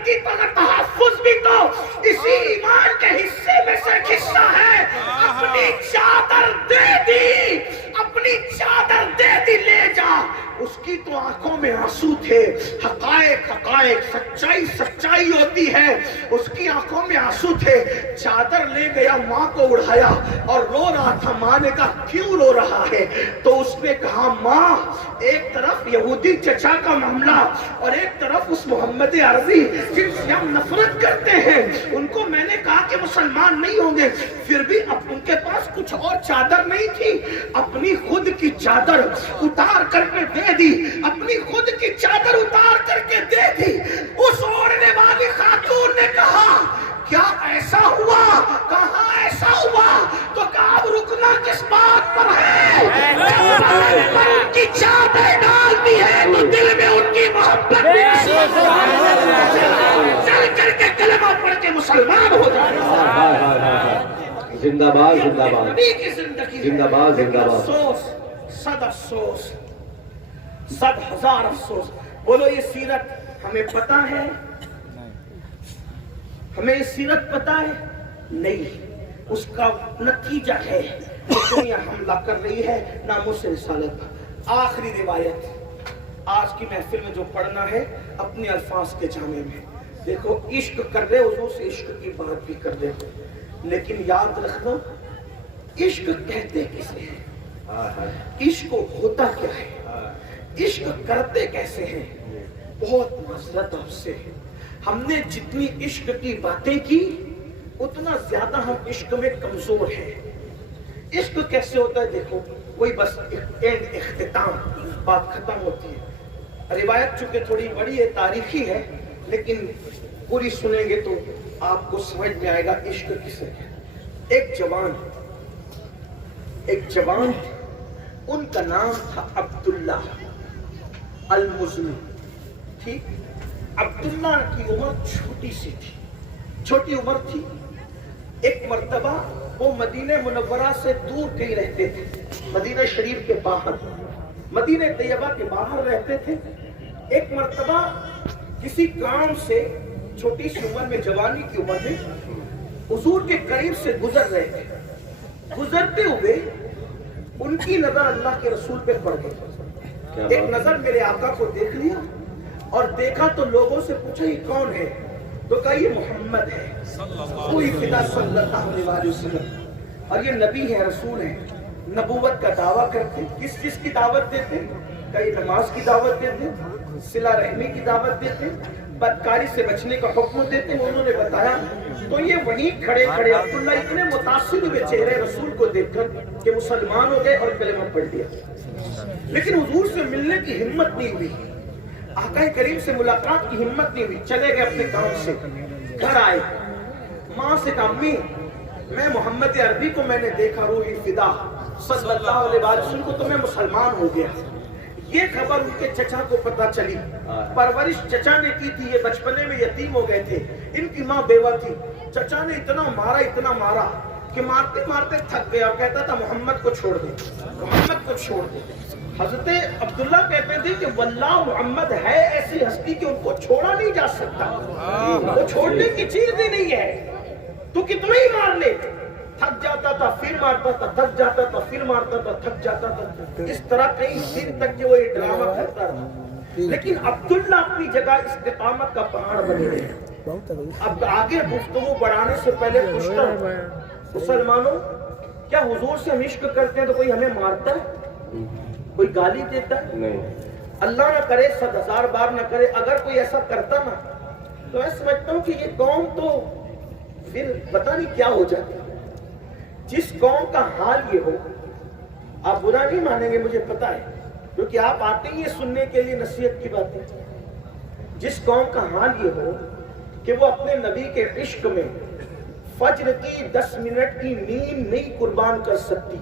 عزت کی تحفظ بھی تو اسی ایمان کے حصے میں سے ایک حصہ ہے. اپنی چادر دے دی، اپنی چادر دے دی، لے جا. اس کی تو آنکھوں میں آنسو تھے. حقائق حقائق، سچائی سچائی ہوتی ہے. اس کی آنکھوں میں آنسو تھے. چادر لے گیا، ماں کو اڑایا اور رو رہا تھا. ماں نے کہا کیوں رو رہا ہے؟ تو اس نے کہا ماں، ایک طرف یہودی چچا کا معاملہ اور ایک طرف اس محمد عربی جن سے ہم نفرت کرتے ہیں، ان کو میں نے کہا کہ مسلمان نہیں ہوں گے. پھر بھی اب ان کے پاس کچھ اور چادر نہیں تھی. اپنی خود کی چادر اتار کر کے دے دی، اپنی خود کی چادر اتار کر کے دے دی. اس اوڑھنے والی خاتون نے کہا کیا ایسا ہوا؟ کہاں ایسا ہوا؟ تو کہا اب رکنا کس بات پر ہے؟ پر ان کی چادر ڈال دی ہے تو دل میں ان کی محبت بھی چل کر کے کلمہ پڑھ کے مسلمان ہو جائے. زندہ باد زندہ باد نبی کی زندگی زندہ باد زندہ باد. افسوس، صد افسوس، صد ہزار افسوس. بولو یہ سیرت ہمیں پتہ ہے؟ ہمیں یہ سیرت پتہ ہے؟ نہیں. اس کا نتیجہ ہے کہ دنیا حملہ کر رہی ہے ناموس رسالت پر. آخری روایت آج کی محفل میں جو پڑھنا ہے اپنے الفاظ کے جامع میں دیکھو. عشق کر رہے حضور سے عشق کی بات بھی کر رہے ہو، لیکن یاد رکھنا عشق کہتے کسے ہیں، عشق ہوتا کیا ہے، عشق کرتے کیسے ہیں. بہت معذرت آپ سے، ہم نے جتنی عشق کی باتیں کی اتنا زیادہ ہم عشق میں کمزور ہیں. عشق کیسے ہوتا ہے دیکھو، وہی بس اینڈ اختتام، بات ختم ہوتی ہے. روایت چونکہ تھوڑی بڑی ہے، تاریخی ہے، لیکن پوری سنیں گے تو آپ کو سمجھ میں آئے گا عشق کسے ہے. ایک جوان تھے، ان کا نام تھا عبداللہ المزنی. ٹھیک، عبداللہ کی عمر چھوٹی سی تھی، چھوٹی عمر تھی. ایک مرتبہ وہ مدینہ منورہ سے دور کہیں رہتے تھے، مدینہ شریف کے باہر، مدینہ طیبہ کے باہر رہتے تھے. ایک مرتبہ کسی کام سے چھوٹی سی عمر میں، جوانی کی عمر میں حضور کے قریب سے گزر رہے تھے. گزرتے ہوئے ان کی نظر اللہ کے رسول پہ پڑ گئی. ایک نظر میرے آقا کو دیکھ لیا اور دیکھا تو لوگوں سے پوچھا یہ کون ہے؟ تو کہا یہ محمد ہے کوئی فدا صلی اللہ علیہ وسلم، اور یہ نبی ہے، رسول ہے. نبوت کا دعویٰ کرتے. کس چیز کی دعوت دیتے؟ کئی نماز کی دعوت دیتے، صلہ رحمی کی دعوت دیتے، بدکاری سے بچنے کا حکم دیتے. انہوں نے بتایا تو یہ وہیں کھڑے کھڑے عبداللہ اتنے متاثر ہوئے چہرے رسول کو دیکھ کر کہ مسلمان ہو گئے اور کلمہ پڑھ لیا. لیکن حضور سے ملنے کی ہمت نہیں ہوئی، آقا کریم سے ملاقات کی ہمت نہیں ہوئی. چلے گئے اپنے کام سے، گھر آئے، ماں سے کہا امی میں محمد عربی کو میں نے دیکھا، روحی فدا صلی اللہ علیہ وسلم کو، تو میں مسلمان ہو گیا. یہ خبر ان کے چچا کو پتہ چلی. پرورش چچا نے کی تھی، یہ بچپنے میں یتیم ہو گئے تھے، ان کی ماں بیوہ تھی. چچا نے اتنا مارا کہ مارتے مارتے تھک گیا اور کہتا تھا محمد کو چھوڑ دے، محمد کو چھوڑ دے. حضرت عبداللہ کہتے تھے کہ واللہ محمد ہے ایسی ہستی کہ ان کو چھوڑا نہیں جا سکتا، وہ چھوڑنے کی چیز ہی نہیں ہے. تو کتنا ہی مار لے، تھک جاتا تھا پھر مارتا تھا، تھک جاتا تھا پھر مارتا تھا، تھک جاتا تھا. اس طرح کئی دن تک کہ وہ یہ ڈرامہ کرتا رہا. لیکن عبداللہ اپنی جگہ استقامت کا پہاڑ بنے رہے. اب آگے گفتگو بڑھانے سے پہلے پوچھتا ہوں مسلمانوں، کیا حضور سے ہم عشق کرتے ہیں تو کوئی ہمیں مارتا ہے، کوئی گالی دیتا ہے؟ نہیں. اللہ نہ کرے، 100,000 بار نہ کرے، اگر کوئی ایسا کرتا نا تو میں سمجھتا ہوں کہ یہ قوم تو پھر پتہ نہیں کیا ہو جاتی. جس قوم کا حال یہ ہو، آپ برا نہیں مانیں گے مجھے پتا ہے، کیونکہ آپ آتے ہی یہ سننے کے لیے نصیحت کی باتیں. جس قوم کا حال یہ ہو کہ وہ اپنے نبی کے عشق میں فجر کی 10 منٹ کی نیند نہیں قربان کر سکتی،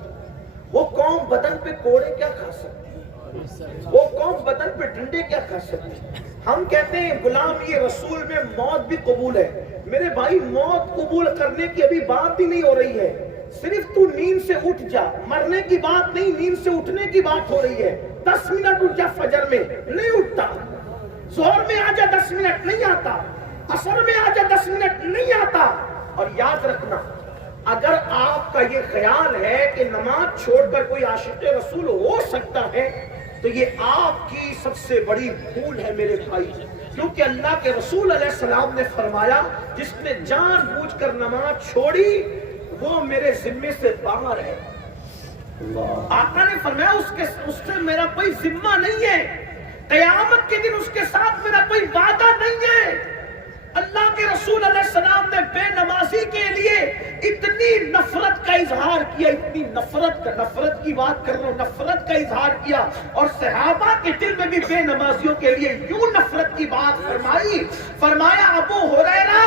وہ قوم بدن پہ کوڑے کیا کھا سکتی، وہ قوم بدن پہ ڈنڈے کیا کھا سکتی. ہم کہتے ہیں غلام یہ رسول میں موت بھی قبول ہے. میرے بھائی موت قبول کرنے کی ابھی بات ہی نہیں ہو رہی ہے، صرف تو نیند سے اٹھ جا، مرنے کی بات نہیں، نیند سے اٹھنے کی بات ہو رہی ہے. 10 منٹ اٹھ جا فجر میں، نہیں اٹھتا. ظہر میں آ جا 10 منٹ، نہیں آتا. اثر میں آ جا 10 منٹ نہیں آتا. اور یاد رکھنا اگر آپ کا یہ خیال ہے کہ نماز چھوڑ کر کوئی عاشق رسول ہو سکتا ہے تو یہ آپ کی سب سے بڑی بھول ہے میرے بھائی. کیونکہ اللہ کے رسول علیہ السلام نے فرمایا جس نے جان بوجھ کر نماز چھوڑی وہ میرے ذمے سے باہر ہے. آقا نے فرمایا اس سے میرا کوئی ذمہ نہیں ہے, قیامت کے دن اس کے ساتھ میرا کوئی وعدہ نہیں ہے. اللہ کے رسول علیہ السلام نے بے نمازی کے لیے اتنی نفرت کا اظہار کیا, اتنی نفرت کی بات کر رہا ہوں, نفرت کا اظہار کیا. اور صحابہ کے دل میں بھی بے نمازیوں کے لیے یوں نفرت کی بات فرمائی. فرمایا ابو ہریرہ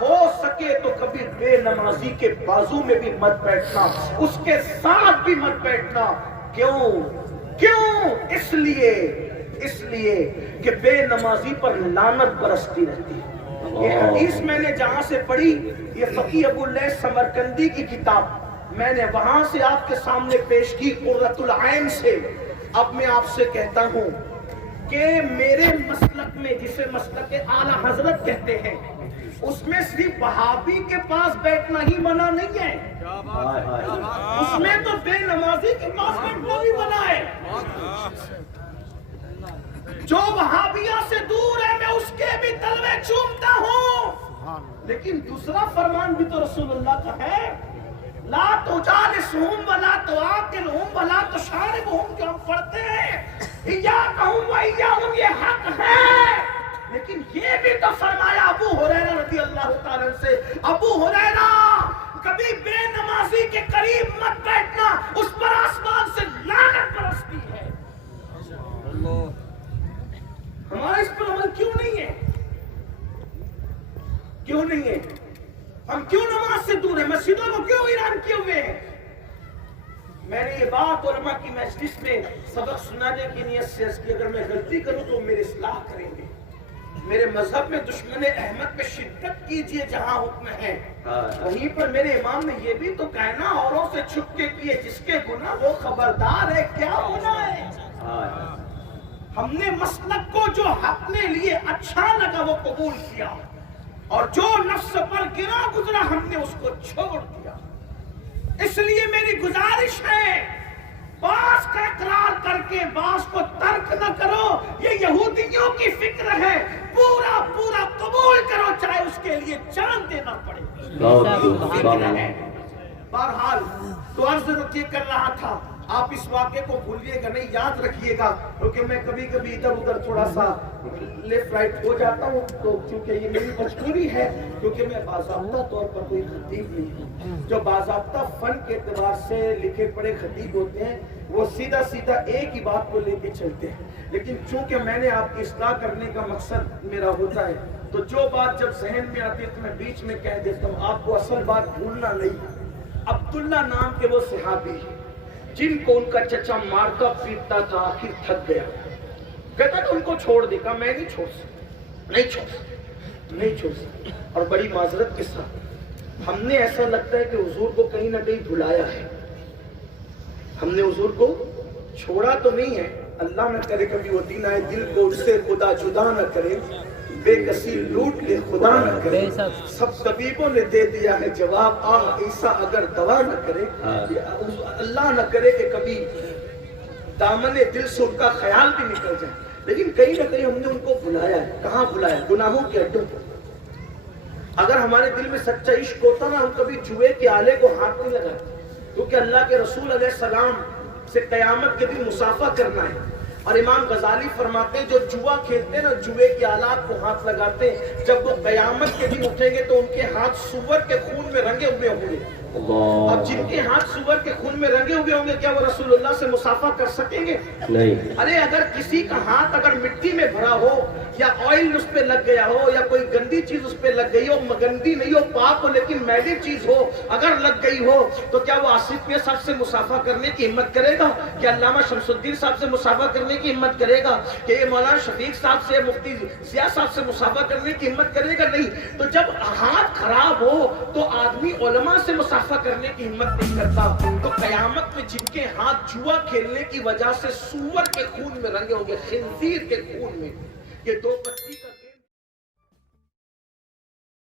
ہو سکے تو کبھی بے نمازی کے بازو میں بھی مت بیٹھنا, اس کے ساتھ بھی مت بیٹھنا. کیوں؟ اس لیے کہ بے نمازی پر لعنت برستی رہتی ہے. یہ حدیث میں نے جہاں سے پڑھی, یہ فقیہ ابو اللیث سمرقندی کی کتاب, میں نے وہاں سے آپ کے سامنے پیش کی قرۃ العین سے. اب میں آپ سے کہتا ہوں کہ میرے مسلک میں, جسے مسلک اعلی حضرت کہتے ہیں, اس میں صرف وہابی کے پاس بیٹھنا ہی منع نہیں ہے, اس میں تو بے نمازی کے پاس بیٹھنا بھی منع ہے. جو وہابیہ سے دور ہے میں اس کے بھی تلوے چومتا ہوں. لیکن دوسرا فرمان بھی تو رسول اللہ کا ہے, لا تجالسہم ولا تعاقلہم ولا تشاربہم, جو ہم پڑھتے ہیں ایاکہم و ایاہم, یہ حق ہے. لیکن یہ بھی تو فرمایا ابو ہریرہ رضی اللہ تعالیٰ سے, ابو ہریرہ کبھی بے نمازی کے قریب مت بیٹھنا, اس پر آسمان سے لعنت برستی ہے. ہمارا اس پر عمل کیوں نہیں ہے؟ ہم کیوں نماز سے دور ہیں؟ مسجدوں کو کیوں ویران کیے ہوئے ہیں؟ میں نے یہ بات علماء کی مجلس میں سبق سنانے کی نیت سے عرض کی, اگر میں غلطی کروں تو میری اصلاح کریں گے. میرے مذہب میں دشمن احمد میں شدت کیجئے جہاں حکم ہے, وہیں پر میرے امام نے یہ بھی تو کہنا اوروں سے چھپ کے کیے جس کے گناہ وہ خبردار ہے. کیا گناہ ہے؟ ہم نے مسلک کو جو اپنے لیے اچھا لگا وہ قبول کیا, اور جو نفس پر گرا گزرا ہم نے اس کو چھوڑ دیا. اس لیے میری گزارش ہے, بعض کا اقرار کر کے بعض کو ترک نہ کرو. یہ یہودیوں کی فکر ہے, پورا قبول کرو چاہے اس کے لیے جان دینا پڑے. بہرحال تو عرض یہ کر رہا تھا, آپ اس واقعے کو بھولیے گا نہیں, یاد رکھیے گا, کیونکہ میں کبھی ادھر ادھر تھوڑا سا لیفٹ رائٹ ہو جاتا ہوں, تو کیونکہ یہ میری مجبوری ہے, کیونکہ میں باضابطہ طور پر کوئی خطیب نہیں ہوں. جو باضابطہ فن کے اعتبار سے لکھے پڑے خطیب ہوتے ہیں وہ سیدھا ایک ہی بات کو لے کے چلتے ہیں. لیکن چونکہ میں نے آپ کی اصلاح کرنے کا مقصد میرا ہوتا ہے, تو جو بات جب ذہن میں آتی ہے تو میں بیچ میں کہہ دیتا ہوں. آپ کو اصل بات بھولنا نہیں. عبداللہ نام کے وہ صحابی جن کو ان کا چچا مارتا پیٹتا تھا, آخر تھک گیا, کہتا تھا ان کو چھوڑ دے. کہا میں نہیں چھوڑ سکتا. اور بڑی معذرت کے ساتھ ہم نے ایسا لگتا ہے کہ حضور کو کہیں نہ کہیں بھلایا ہے. ہم نے حضور کو چھوڑا تو نہیں ہے, اللہ نہ کرے کبھی وہ دن آئے دل کو اس سے خدا جدا نہ کرے, بے کسی لوٹ لے خدا نہ کرے. سب طبیبوں نے دے دیا ہے جواب, عیسیٰ اگر دوا نہ کرے, اللہ نہ کرے کہ کبھی دامن دل سے ان کا خیال بھی نکل جائے. لیکن کہیں نہ کہیں ہم نے ان کو بلایا ہے. کہاں بلایا؟ گناہوں کے اڈوں پر. اگر ہمارے دل میں سچا عشق ہوتا نا, ہم کبھی جوئے کے آلے کو ہاتھ نہیں لگاتے, کیونکہ اللہ کے رسول علیہ السلام سے قیامت کے دن مصافحہ کرنا ہے. اور امام غزالی فرماتے ہیں جو جوا کھیلتے ہیں نا, جوئے کے آلات کو ہاتھ لگاتے ہیں, جب وہ قیامت کے دن اٹھیں گے تو ان کے ہاتھ سور کے خون میں رنگے ہوئے ہوں گے. اب جن کے ہاتھ سور کے خون میں رنگے ہوئے ہوں گے, کیا وہ رسول اللہ سے مصافحہ کر سکیں گے؟ نہیں. ارے اگر کسی کا ہاتھ اگر مٹی میں بھرا ہو, یا آئل اس پہ لگ گیا ہو, یا کوئی گندی چیز اس پہ لگ گئی ہو, گندی نہیں ہو پاک ہو لیکن میلی چیز ہو اگر لگ گئی ہو, تو کیا وہ آصف میاں صاحب سے مصافحہ کرنے کی ہمت کرے گا؟ کیا علامہ شمس الدین صاحب سے مصافحہ کرنے کی ہمت کرے گا؟ کہ مولانا شفیق صاحب سے, مفتی ضیاء صاحب سے مصافحہ کرنے کی ہمت کرے گا؟ نہیں. تو جب ہاتھ خراب ہو تو آدمی علماء سے مصافحہ کرنے کی ہمت نہیں کرتا. تو قیامت میں جن کے ہاتھ جوا کھیلنے کی وجہ سے سور کے خون میں رنگے ہوں گے, خنزیر کے خون میں, یہ دو پتی کا